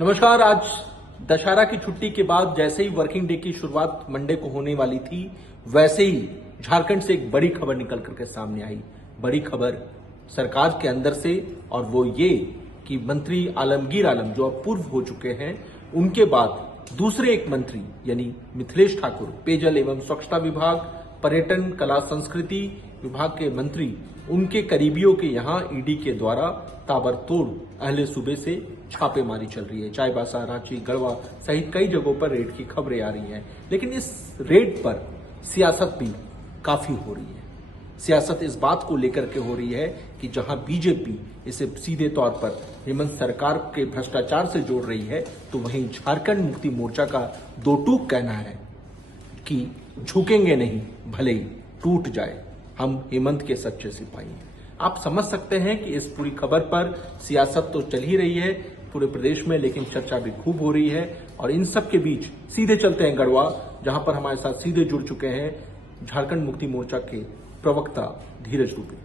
नमस्कार। आज दशहरा की छुट्टी के बाद जैसे ही वर्किंग डे की शुरुआत मंडे को होने वाली थी, वैसे ही झारखंड से एक बड़ी खबर निकल करके सामने आई। बड़ी खबर सरकार के अंदर से, और वो ये कि मंत्री आलमगीर आलम जो अब पूर्व हो चुके हैं, उनके बाद दूसरे एक मंत्री यानी मिथिलेश ठाकुर, पेयजल एवं स्वच्छता विभाग, पर्यटन, कला संस्कृति विभाग के मंत्री, उनके करीबियों के यहां ईडी के द्वारा ताबड़तोड़ अहले सूबे से छापेमारी चल रही है। चाईबासा, रांची, गढ़वा सहित कई जगहों पर रेड की खबरें आ रही हैं। लेकिन इस रेड पर सियासत भी काफी हो रही है। सियासत इस बात को लेकर के हो रही है कि जहां बीजेपी इसे सीधे तौर पर हेमंत सरकार के भ्रष्टाचार से जोड़ रही है, तो वहीं झारखंड मुक्ति मोर्चा का दो टूक कहना है कि झुकेंगे नहीं, भले ही टूट जाए, हम हेमंत के सच्चे सिपाही हैं। आप समझ सकते हैं कि इस पूरी खबर पर सियासत तो चल ही रही है पूरे प्रदेश में, लेकिन चर्चा भी खूब हो रही है। और इन सब के बीच सीधे चलते हैं गढ़वा, जहां पर हमारे साथ सीधे जुड़ चुके हैं झारखंड मुक्ति मोर्चा के प्रवक्ता धीरज दुबे।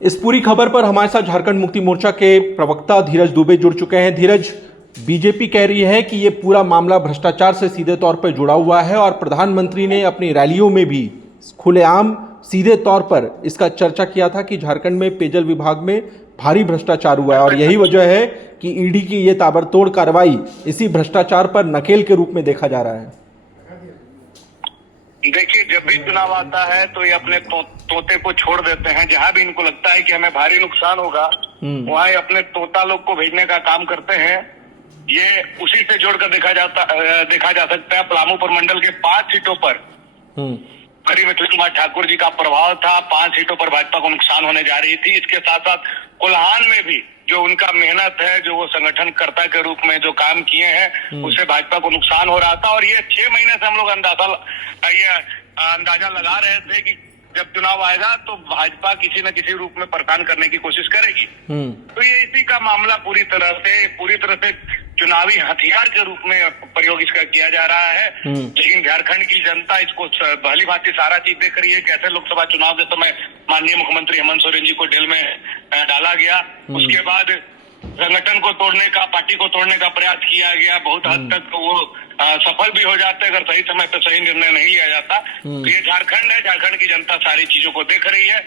इस पूरी खबर पर हमारे साथ झारखंड मुक्ति मोर्चा के प्रवक्ता धीरज दुबे जुड़ चुके हैं। धीरज, बीजेपी कह रही है कि ये पूरा मामला भ्रष्टाचार से सीधे तौर पर जुड़ा हुआ है और प्रधानमंत्री ने अपनी रैलियों में भी खुलेआम सीधे तौर पर इसका चर्चा किया था कि झारखंड में पेयजल विभाग में भारी भ्रष्टाचार हुआ है और यही वजह है कि ईडी की ये ताबड़तोड़ कार्रवाई इसी भ्रष्टाचार पर नकेल के रूप में देखा जा रहा है। देखिए, जब भी चुनाव आता है तो ये अपने तोते को छोड़ देते हैं। जहां भी इनको लगता है कि हमें भारी नुकसान होगा, वहां ये अपने तोता लोग को भेजने का काम करते हैं। ये उसी से जोड़कर देखा जा सकता है। पलामू प्रमंडल के 5 सीटों पर मिथिलेश कुमार ठाकुर जी का प्रभाव था। 5 सीटों पर भाजपा को नुकसान होने जा रही थी। इसके साथ साथ कोल्हान में भी जो उनका मेहनत है, जो वो संगठनकर्ता के रूप में जो काम किए हैं, उससे भाजपा को नुकसान हो रहा था। और ये 6 महीने से हम लोग अंदाजा लगा रहे थे कि जब चुनाव आएगा तो भाजपा किसी न किसी रूप में परेशान करने की कोशिश करेगी। तो ये इसी का मामला पूरी तरह से चुनावी हथियार के रूप में प्रयोग इसका किया जा रहा है। लेकिन झारखंड की जनता इसको भली भांति सारा चीज देख रही है। कैसे लोकसभा चुनाव के समय माननीय मुख्यमंत्री हेमंत सोरेन जी को जेल में डाला गया, उसके बाद संगठन को तोड़ने का, पार्टी को तोड़ने का प्रयास किया गया। बहुत हद तक वो सफल भी हो जाते अगर सही समय पर सही निर्णय नहीं लिया जाता। तो ये झारखंड है, झारखंड की जनता सारी चीजों को देख रही है।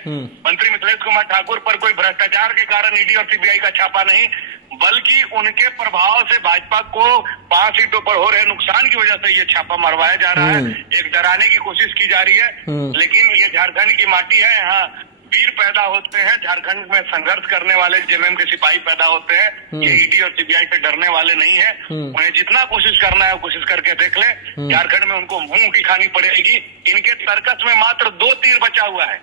मंत्री मिथिलेश कुमार ठाकुर पर कोई भ्रष्टाचार के कारण ईडी और सीबीआई का छापा नहीं, बल्कि उनके प्रभाव से भाजपा को 5 सीटों पर हो रहे नुकसान की वजह से ये छापा मरवाया जा रहा है। एक डराने की कोशिश की जा रही है। लेकिन ये झारखंड की माटी है, यहाँ वीर पैदा होते हैं। झारखंड में संघर्ष करने वाले जेएमएम के सिपाही पैदा होते हैं। ये ईडी और सीबीआई से डरने वाले नहीं है। उन्हें जितना कोशिश करना है कोशिश करके देख ले। झारखंड में उनको मुंह की खानी पड़ेगी। इनके सर्कस में मात्र 2 तीर बचा हुआ है।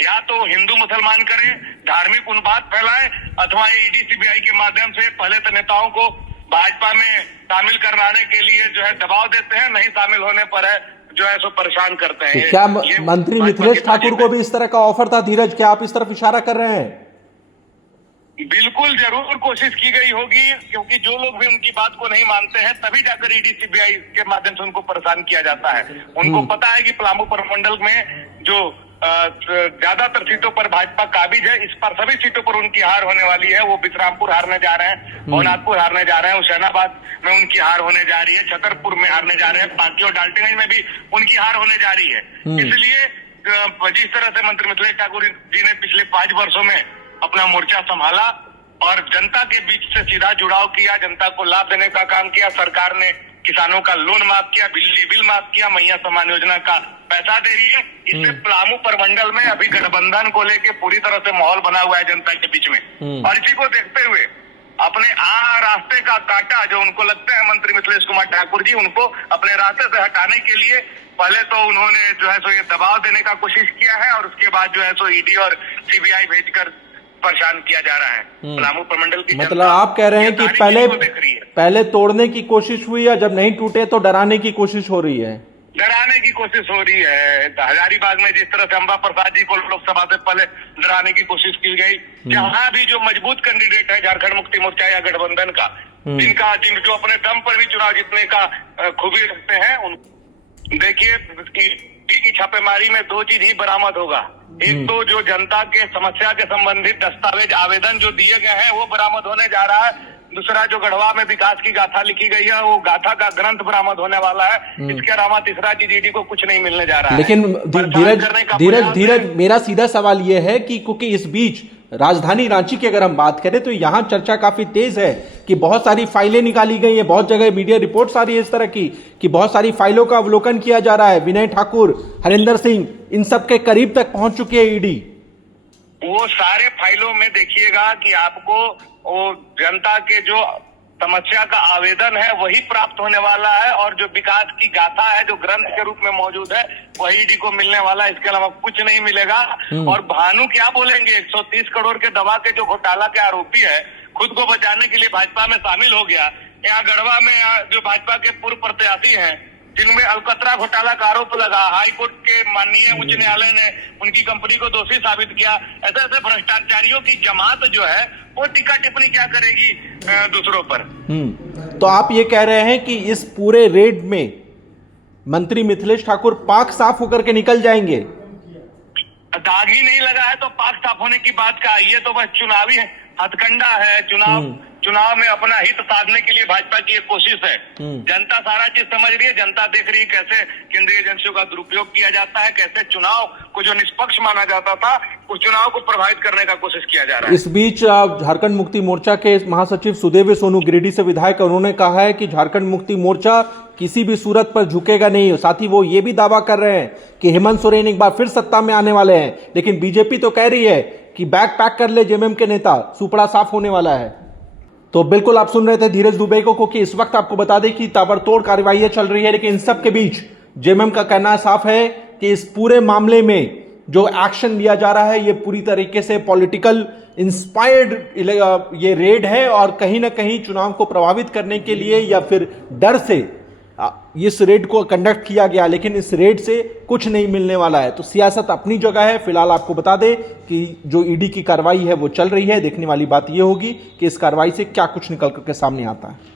या तो हिंदू मुसलमान करें, धार्मिक उन्माद फैलाएं, अथवा ईडी सीबीआई के माध्यम से पहले तो नेताओं को भाजपा में शामिल करवाने के लिए जो है दबाव देते हैं, नहीं शामिल होने पर है जो है सो परेशान करते हैं। तो क्या मंत्री मिथिलेश ठाकुर को भी इस तरह का ऑफर था? धीरज, क्या आप इस तरफ इशारा कर रहे हैं? बिल्कुल जरूर कोशिश की गई होगी, क्योंकि जो लोग भी उनकी बात को नहीं मानते हैं तभी जाकर ईडी सीबीआई के माध्यम से उनको परेशान किया जाता है। उनको पता है कि पलामू प्रमंडल में जो ज्यादातर सीटों पर भाजपा काबिज है, इस पर सभी सीटों पर उनकी हार होने वाली है। वो बिश्रामपुर हारने जा रहे हैं, भवनाथपुर हारने जा रहे हैं, हुसैनाबाद में उनकी हार होने जा रही है, छतरपुर में हारने जा रहे हैं, पांकी और डाल्टनगंज में भी उनकी हार होने जा रही है। इसलिए जिस तरह से मंत्री मिथिलेश ठाकुर जी ने पिछले 5 वर्षों में अपना मोर्चा संभाला और जनता के बीच से सीधा जुड़ाव किया, जनता को लाभ देने का काम किया, सरकार ने किसानों का लोन माफ किया, बिजली बिल माफ किया, मैया सम्मान योजना का पैसा दे रही है। इससे पलामू प्रमंडल में अभी गठबंधन को लेके पूरी तरह से माहौल बना हुआ है जनता के बीच में। और इसी को देखते हुए अपने रास्ते का कांटा जो उनको लगता है मंत्री मिथिलेश कुमार ठाकुर जी, उनको अपने रास्ते से हटाने के लिए पहले तो उन्होंने जो है सो ये दबाव देने का कोशिश किया है और उसके बाद जो है सो ईडी और सीबीआई भेजकर परेशान किया जा रहा है। पलामू प्रमंडल की मतलब आप कह रहे हैं कि पहले तोड़ने की कोशिश हुई है, जब नहीं टूटे तो डराने की कोशिश हो रही है। डराने की कोशिश हो रही है। हजारीबाग में जिस तरह से अंबा प्रसाद जी को लोकसभा से पहले डराने की कोशिश की गई, जहां भी जो मजबूत कैंडिडेट है झारखंड मुक्ति मोर्चा या गठबंधन का, जो अपने दम पर भी चुनाव जीतने का खूबी रखते हैं, देखिए की छापेमारी में 2 चीज ही बरामद होगा। एक तो जो जनता के समस्या के संबंधित दस्तावेज आवेदन जो दिए गए हैं वो बरामद होने जा रहा है। दूसरा जो गढ़वा में विकास की गाथा लिखी गई है वो गाथा का ग्रंथ बरामद होने वाला है। इसके अलावा तीसरा चीज ईडी को कुछ नहीं मिलने जा रहा है। लेकिन परेशान धीरज मेरा सीधा सवाल यह है कि क्योंकि इस बीच राजधानी रांची की अगर हम बात करें तो यहां चर्चा काफी तेज है कि बहुत सारी फाइलें निकाली गई हैं, बहुत जगह मीडिया रिपोर्ट्स आ रही है इस तरह की कि बहुत सारी फाइलों का अवलोकन किया जा रहा है। विनय ठाकुर, हरिंदर सिंह, इन सब के करीब तक पहुंच चुकी है ईडी। वो सारे फाइलों में देखिएगा कि आपको वो जनता के जो समस्या का आवेदन है वही प्राप्त होने वाला है, और जो विकास की गाथा है जो ग्रंथ के रूप में मौजूद है वही ईडी को मिलने वाला है। इसके अलावा कुछ नहीं मिलेगा। और भानु क्या बोलेंगे, 130 करोड़ के दवा के जो घोटाला के आरोपी है खुद को बचाने के लिए भाजपा में शामिल हो गया। यहाँ गढ़वा में जो भाजपा के पूर्व प्रत्याशी हैं जिनमें अलकतरा घोटाला का आरोप लगा, हाई कोर्ट के माननीय उच्च न्यायालय ने उनकी कंपनी को दोषी साबित किया। ऐसे ऐसे भ्रष्टाचारियों की जमात जो है वो टीका टिप्पणी क्या करेगी दूसरों पर। तो आप ये कह रहे हैं कि इस पूरे रेड में मंत्री मिथिलेश ठाकुर पाक साफ होकर के निकल जाएंगे? दाग ही नहीं लगा है तो पाक साफ होने की बात का, ये तो बस चुनावी हथकंडा है। चुनाव में अपना हित साधने के लिए भाजपा की एक कोशिश है। जनता सारा चीज समझ रही है, जनता देख रही है कैसे केंद्रीय एजेंसियों का दुरुपयोग किया जाता है, कैसे चुनाव को जो निष्पक्ष माना जाता था उस चुनाव को प्रभावित करने का कोशिश किया जा रहा है। इस बीच झारखंड मुक्ति मोर्चा के महासचिव सुदेव सोनू गिरिडीह से विधायक, उन्होंने कहा है कि झारखंड मुक्ति मोर्चा किसी भी सूरत पर झुकेगा नहीं। साथ ही वो ये भी दावा कर रहे हैं कि हेमंत सोरेन एक बार फिर सत्ता में आने वाले हैं, लेकिन बीजेपी तो कह रही है कि बैग पैक कर ले जेएमएम के नेता, सुपड़ा साफ होने वाला है। तो बिल्कुल आप सुन रहे थे धीरज दुबे को, क्योंकि इस वक्त आपको बता दें कि ताबड़तोड़ कार्रवाई चल रही है, लेकिन इन सब के बीच जेएमएम का कहना साफ है कि इस पूरे मामले में जो एक्शन लिया जा रहा है ये पूरी तरीके से पॉलिटिकल इंस्पायर्ड ये रेड है, और कहीं ना कहीं चुनाव को प्रभावित करने के लिए या फिर डर से इस रेड को कंडक्ट किया गया, लेकिन इस रेड से कुछ नहीं मिलने वाला है। तो सियासत अपनी जगह है। फिलहाल आपको बता दें कि जो ईडी की कार्रवाई है वो चल रही है। देखने वाली बात यह होगी कि इस कार्रवाई से क्या कुछ निकल करके सामने आता है।